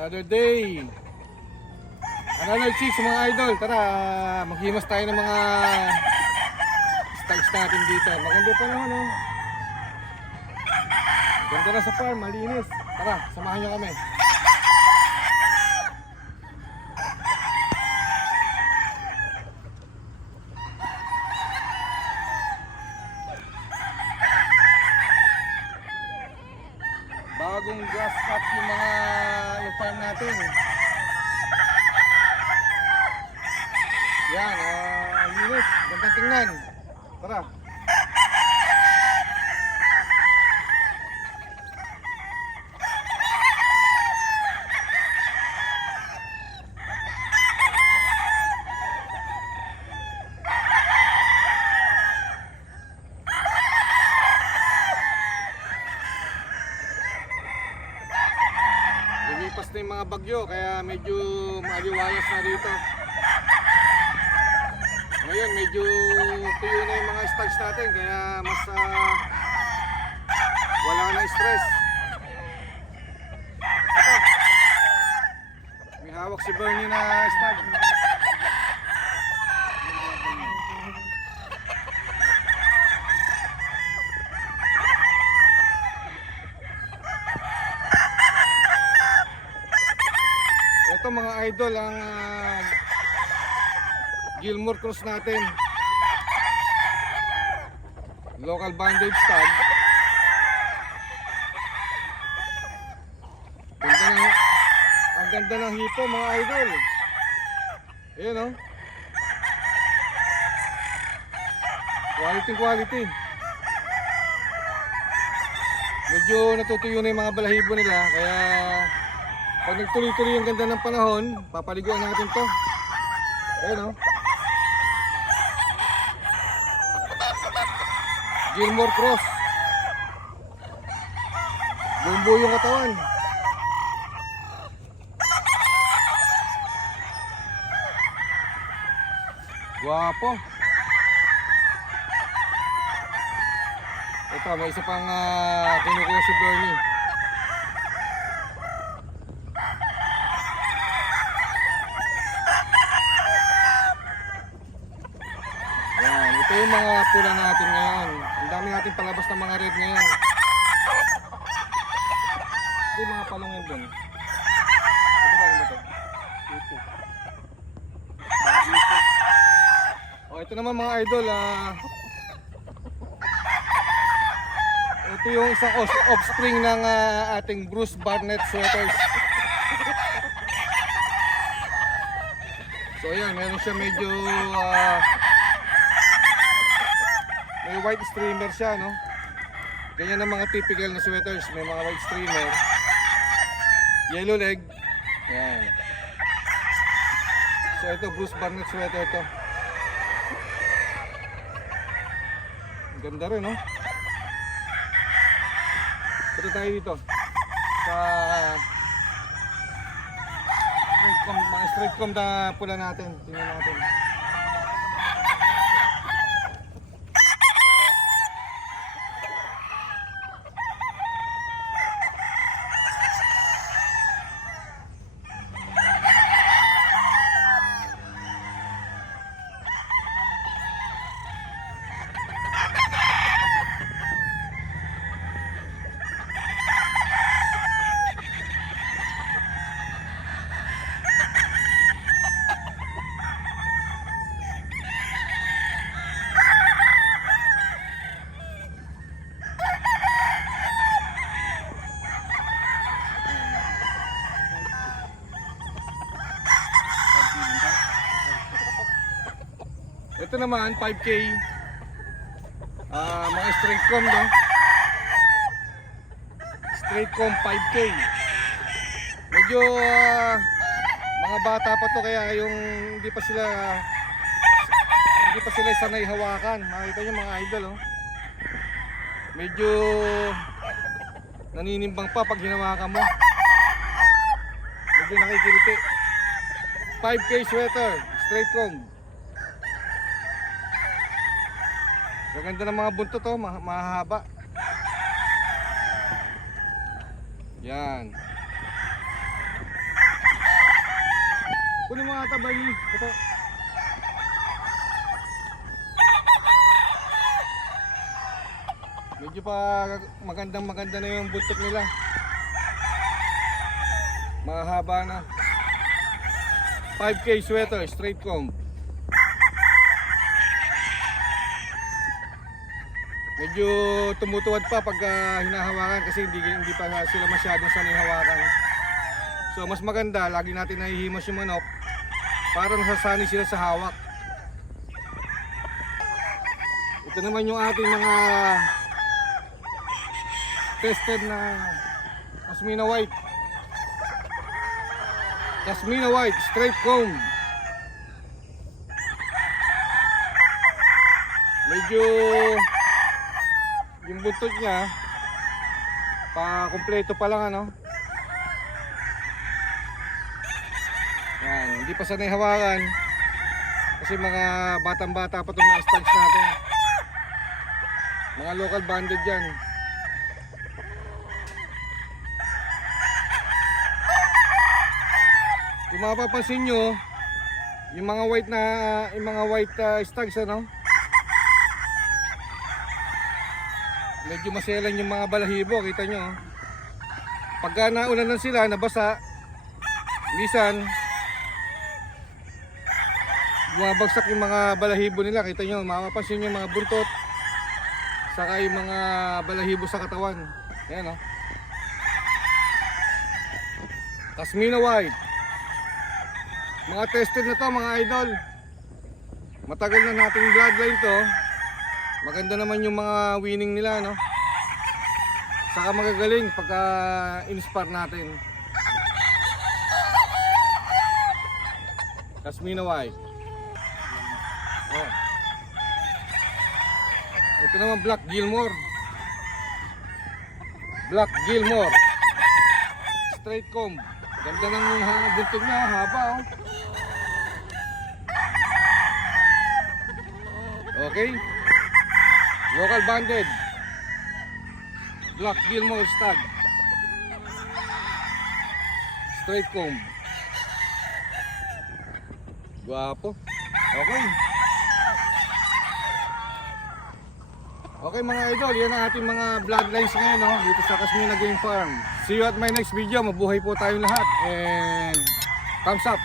Another day. Another chicks mga idol. Tara, maghimas tayo ng mga stags natin dito. Maganda pa naman, oh. Ganda na sa farm, malinis. Tara, samahan niyo kami. Bagong grass cut yung farm natin. Yan, ang linis, gandang tingnan. Tara. Lumipas na yung mga bagyo kaya medyo maaliwayas na dito. Ngayon medyo tuyo na yung mga stags natin kaya mas wala na stress. Ito, may hawak si Bernie na stag. Ito mga idol ang Gilmore Cross natin, local bandage stag. Ang ganda ng hipo mga idol. Ayan, oh. Quality. Medyo natutuyo na yung mga balahibo nila kaya pag nagtuloy-tuloy yung ganda ng panahon, papaliguan natin to. Ayan, oh. Gilmore Cross. Bumbo yung katawan. Guwapo. Ito, may isa pang kinukuha si Bernie. Yan, ito yung mga pula natin ngayon. Ang dami natin palabas ng mga red ngayon. Ito yung mga palungan dun. Ito ba naman ito? Ito naman mga idol, ito yung isang offspring ng ating Bruce Barnett sweaters. So ayan, meron siya medyo may white streamer siya, no? Ganyan ang mga typical na sweaters, may mga white streamer, yellow leg. Yan. So ito, Bruce Barnett sweater to. Ganda rin, no? Ito tayo dito sa mga straight comb na pula natin. Tingnan natin. Ito naman 5K, mga straight comb, no? Straight comb 5K. Medyo mga bata pa to kaya yung hindi pa sila sanay hawakan. Makita niyo mga idol, oh. Medyo naninimbang pa pag hinawakan mo. Medyo nakikiliti. 5K sweater, straight comb. Gaganda ng mga buntot, oh, mahaba. Yan. Kunin mo ata, Barney. Ito. Medyo pa maganda na yung buntot nila. Mahaba na. 5K sweater, straight comb. Medyo tumutuwad pa pag hinahawakan kasi hindi pa sila masyadong sanay hawakan. So mas maganda, lagi natin nahihimas yung manok para nasasanay sila sa hawak. Ito naman yung ating mga tested na Pashmina White. Pashmina White, straight comb. Medyo yung buntot niya pa kumpleto pa lang ano. Yan, hindi pa sanay hawakan kasi mga batang-bata pa itong mga stags natin. Mga local banded yan. Kung mapapansin nyo, yung mga white stags ano, medyo maselan yung mga balahibo, kita nyo. Pagka naulan lang sila, nabasa, minsan bumabagsak yung mga balahibo nila, kita nyo. Mapapansin yung mga buntot saka yung mga balahibo sa katawan. Ayan o. Pashmina White. Mga tested na to mga idol. Matagal na nating bloodline to. Maganda naman yung mga winning nila no. Saka magagaling pagka inspire natin. Pashmina White. Oh. Ito naman Black Gilmore. Black Gilmore. Straight comb. Ganda ng buntot niya, haba oh. Okay. Local banded. Black Gilmore stag. Straight comb. Guwapo. Okay. Okay mga idol, yan ang ating mga bloodlines ngayon no? Dito sa Pashmina Game Farm. See you at my next video. Mabuhay po tayong lahat and thumbs up.